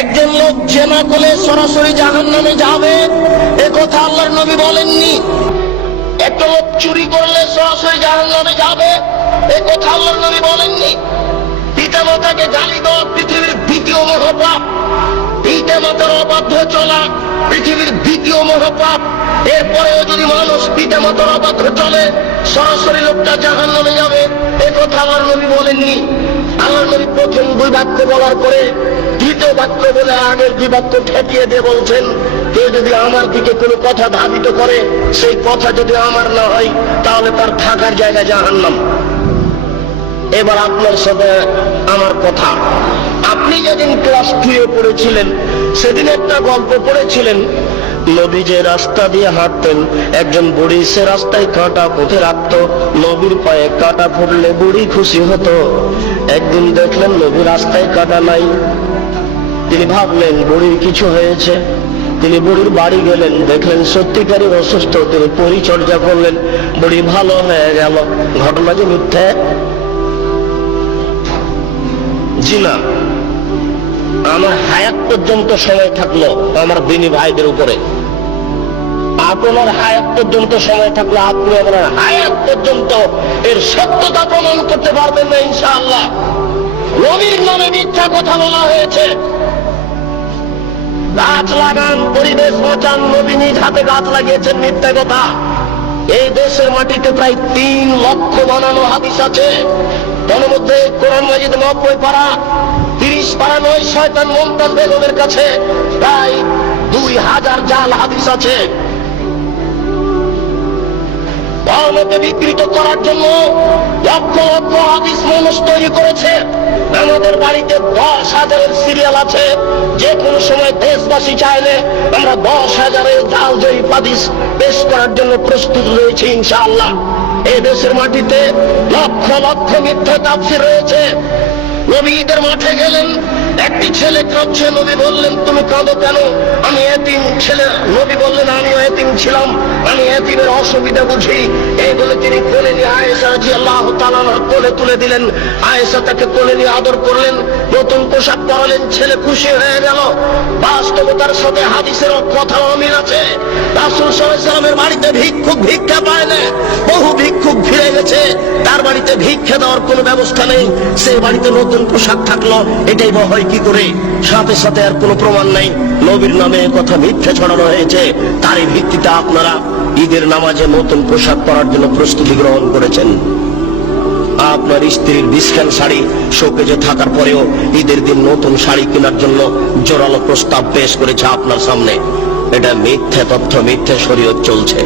একজন লোক জেনা করলে সরাসরি জাহান নামে যাবে এ কথা আল্লাহর নবী বলেননি একটা লোক চুরি করলে সরাসরি জাহান নামে যাবে এ কথা আল্লাহর নবী বলেননি পিতা মাতাকে গালি দেওয়া পৃথিবীর দ্বিতীয় মহাপাপ পিতা মাতার অবাধ্য চলা পৃথিবীর দ্বিতীয় মহাপাপ এরপরেও যদি মানুষ পিতা মাতার অবাধ্য চলে সরাসরি লোকটা জাহান নামে যাবে এ কথা আল্লাহর নবী বলেননি কোরআনের প্রথম দুই বাক্য বলার পরে দ্বিতীয় বাক্য বলে আগের দুই বাক্য ঠেকিয়ে দিয়ে বলছেন কেউ যদি আমার দিকে কোনো কথা ধাবিত করে সেই কথা যদি আমার না হয় তাহলে তার থাকার জায়গা জাহান্নাম এবার আপনার সাথে আমার কথা আপনি যেদিন ক্লাস টু এ পড়েছিলেন সেদিন একটা গল্প পড়েছিলেন নবী যে রাস্তা দিয়ে হাঁটতেন একজন বুড়ি সে রাস্তায় কাঁটা পথে রাখত নবীর পায়ে কাঁটা ফুটলে বুড়ি খুশি হতো একদিন দেখলেন নবী রাস্তায় কাঁটা নাই তিনি ভাবলেন বুড়ির কিছু হয়েছে তিনি বুড়ির বাড়ি গেলেন দেখলেন সত্যিকারই অসুস্থ তিনি পরিচর্যা করলেন বুড়ি ভালো হয়ে গেল ঘটনা যে মিথ্যে জি না আমার হায়াত পর্যন্ত সময় থাকলো আমার বিনি ভাইদের উপরে আপনার হায়াত পর্যন্ত সময় থাকলে আপনি আপনার হায়াত পর্যন্ত এর সত্যতা প্রমাণ করতে পারবেন না ইনশাআল্লাহ নবীর নামে মিথ্যা কথা বলা হয়েছে গাছ লাগান পরিবেশ বাঁচান নবী নিজ হাতে গাছ লাগিয়েছেন মিথ্যা কথা এই দেশের মাটিতে প্রায় তিন লক্ষ বানানো হাদিস আছে তন্মধ্যে কোরআন মাজিদ নব্বই পাড়া তিরিশ পাড়া নয় শয়তান মমতাজ বেগমের কাছে প্রায় দুই হাজার জাল হাদিস আছে বাউলকে বিকৃত করার জন্য লক্ষ লক্ষ হাদিস মানুষ তৈরি করেছে আমাদের বাড়িতে দশ হাজারের সিরিয়াল আছে যে কোনো সময় দেশবাসী চাইলে আমরা দশ হাজারের জাল জয়ী হাদিস পেশ করার জন্য প্রস্তুত রয়েছে ইনশাআল্লাহ এই দেশের মাটিতে লক্ষ লক্ষ মিথ্যা তাপসি রয়েছে নবীদের মাঠে গেলেন একটি ছেলে কাঁদছে নবী বললেন তুমি কাঁদো কেন আমি এতিম ছেলে নবী বললেন আমি এতিম ছিলাম আমি এতিমের অসুবিধা বুঝি এই বলে তিনি কোলে নিয়ে আয়েশা জি আল্লাহ তালানার কোলে তুলে দিলেন আয়েশা তাকে কোলে নিয়ে আদর করলেন নতুন পোশাক পরালেন ছেলে খুশি হয়ে গেল বাস্তবতার সাথে হাদিসের কথা অমিল আছে রাসুল সাল্লামের বাড়িতে ভিক্ষুক ভিক্ষা পায় না খুব ফিরে গেছে তার বাড়িতে ভিক্ষে দেওয়ার কোনো ব্যবস্থা নেই সে বাড়িতে নতুন পোশাক থাকলো এটাই বা হয় কি করে সাথে সাথে আর কোনো প্রমাণ নাই নবীর নামে কথা মিথ্যা ছড়ানো হয়েছে তারই ভিত্তিতে আপনারা ঈদের নামাজে নতুন পোশাক পরার জন্য প্রস্তুতি গ্রহণ করেছেন আপনার স্ত্রীর বিশখান শাড়ি শোকেজে থাকার পরেও ঈদের দিন নতুন শাড়ি কেনার জন্য জোরালো প্রস্তাব পেশ করেছে আপনার সামনে এটা মিথ্যে তথ্য মিথ্যে শরীয়ত চলছে